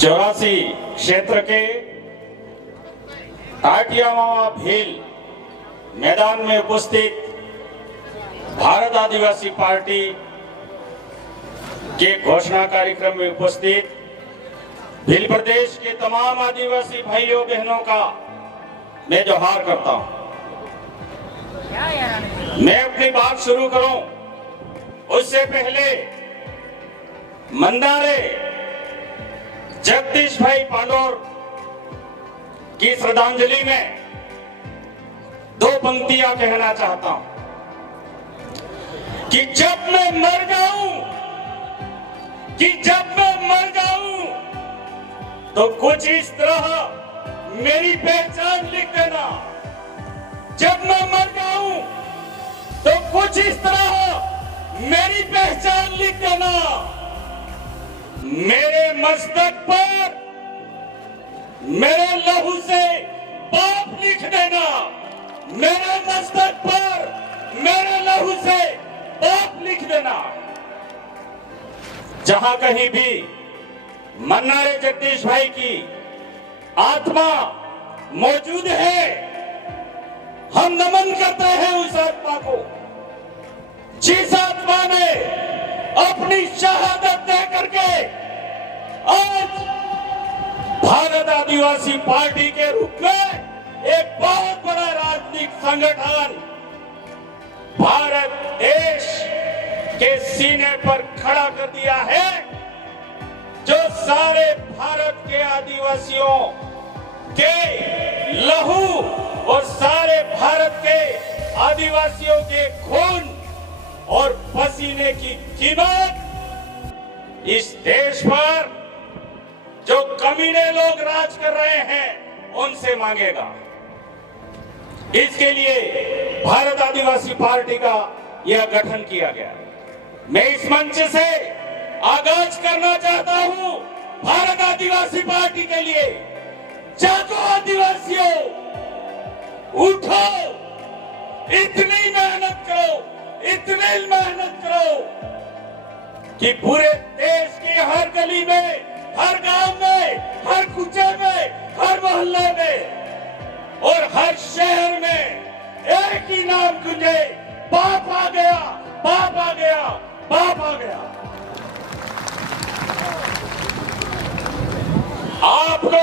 चौरासी क्षेत्र के टाटियामावा भील मैदान में उपस्थित भारत आदिवासी पार्टी के घोषणा कार्यक्रम में उपस्थित भील प्रदेश के तमाम आदिवासी भाइयों बहनों का मैं जोहार करता हूं। मैं अपनी बात शुरू करूं उससे पहले मंदारे जगदीश भाई पांडोर की श्रद्धांजलि में दो पंक्तियां कहना चाहता हूं कि जब मैं मर जाऊं तो कुछ इस तरह मेरी पहचान लिख देना। जब मैं मर जाऊं तो कुछ इस तरह मेरी पहचान लिख देना। मेरे मस्तक पर मेरे लहू से पाप लिख देना। मेरे मस्तक पर मेरे लहू से पाप लिख देना। जहां कहीं भी मन्नारे जगदीश भाई की आत्मा मौजूद है, हम नमन करते हैं उस आत्मा को जिस आत्मा ने अपनी शहादत दे करके आज भारत आदिवासी पार्टी के रूप में एक बहुत बड़ा राजनीतिक संगठन भारत देश के सीने पर खड़ा कर दिया है, जो सारे भारत के आदिवासियों के लहू और सारे भारत के आदिवासियों के खून और पसीने की कीमत इस देश पर जो कमीने लोग राज कर रहे हैं उनसे मांगेगा। इसके लिए भारत आदिवासी पार्टी का यह गठन किया गया। मैं इस मंच से आगाज करना चाहता हूं भारत आदिवासी पार्टी के लिए, जागो आदिवासियों, उठो, इतनी मेहनत करो कि पूरे देश की हर गली में, हर गांव में, हर कुचे में, हर मोहल्ले में और हर शहर में एक ही नाम गूंजे, बाप आ गया, बाप आ गया, बाप आ गया। आपको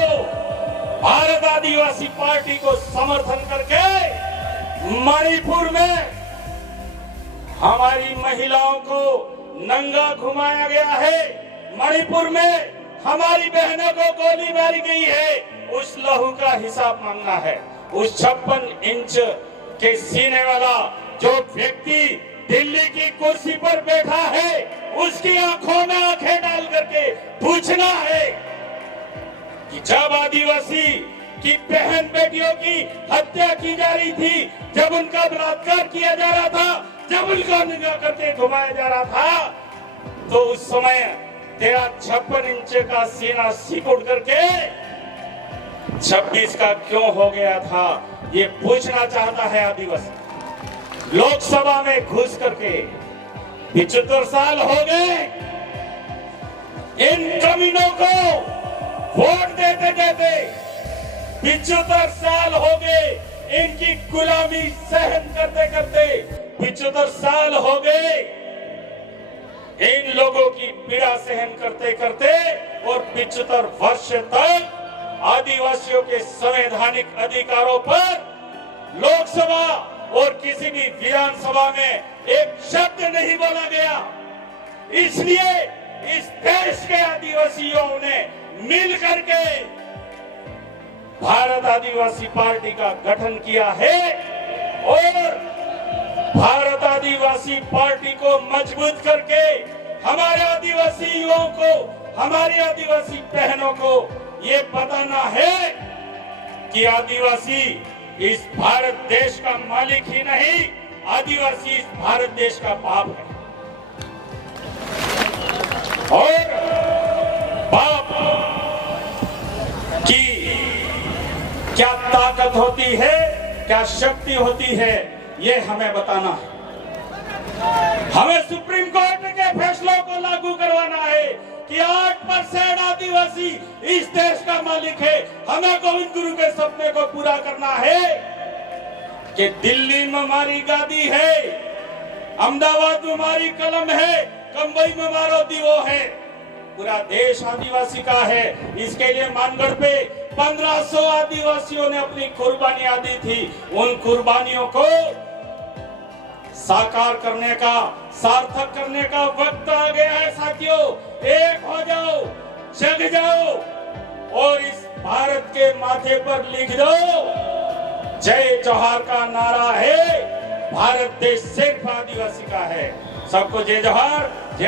भारत आदिवासी पार्टी को समर्थन करके मणिपुर में हमारी महिलाओं को नंगा घुमाया गया है, मणिपुर में हमारी बहनों को गोली मारी गई है, उस लहू का हिसाब मांगना है। उस 56 इंच के सीने वाला जो व्यक्ति दिल्ली की कुर्सी पर बैठा है, उसकी आंखों में आंखें डाल करके पूछना है कि जब आदिवासी की बहन बेटियों की हत्या की जा रही थी, जब उनका बलात्कार किया जा रहा था, जब उनका नंगा करके घुमाया जा रहा था, तो उस समय तेरा 56 इंच का सीना सिकुड़ करके 26 का क्यों हो गया था, ये पूछना चाहता है आदिवासी। लोकसभा में घुस करके 75 साल हो गए इन कमीनों को वोट देते देते, 75 साल हो गए इनकी गुलामी सहन करते करते, 75 साल हो गए इन लोगों की पीड़ा सहन करते करते, और 75 वर्ष तक आदिवासियों के संवैधानिक अधिकारों पर लोकसभा और किसी भी विधानसभा में एक शब्द नहीं बोला गया। इसलिए इस देश के आदिवासियों ने मिल करके भारत आदिवासी पार्टी का गठन किया है और भारत आदिवासी पार्टी को मजबूत करके हमारे आदिवासी युवाओं को, हमारी आदिवासी बहनों को ये बताना है कि आदिवासी इस भारत देश का मालिक ही नहीं, आदिवासी इस भारत देश का बाप है। और बाप की क्या ताकत होती है, क्या शक्ति होती है, ये हमें बताना है। हमें सुप्रीम कोर्ट के फैसलों को लागू करवाना है, कि 8% आदिवासी इस देश का मालिक है। हमें गोविंद गुरु के सपने को पूरा करना है कि दिल्ली में हमारी गादी है, अहमदाबाद में हमारी कलम है, कंबई में हमारा दीवो है। पूरा देश आदिवासी का है। इसके लिए मानगढ़ पे 1500 आदिवासियों ने अपनी कुर्बानियां दी थी। उन कुर्बानियों को साकार करने का, सार्थक करने का वक्त आ गया है साथियों। एक हो जाओ, जग जाओ और इस भारत के माथे पर लिख दो, जय जोहार का नारा है। भारत देश सिर्फ आदिवासी का है। सबको जय जोहार। जय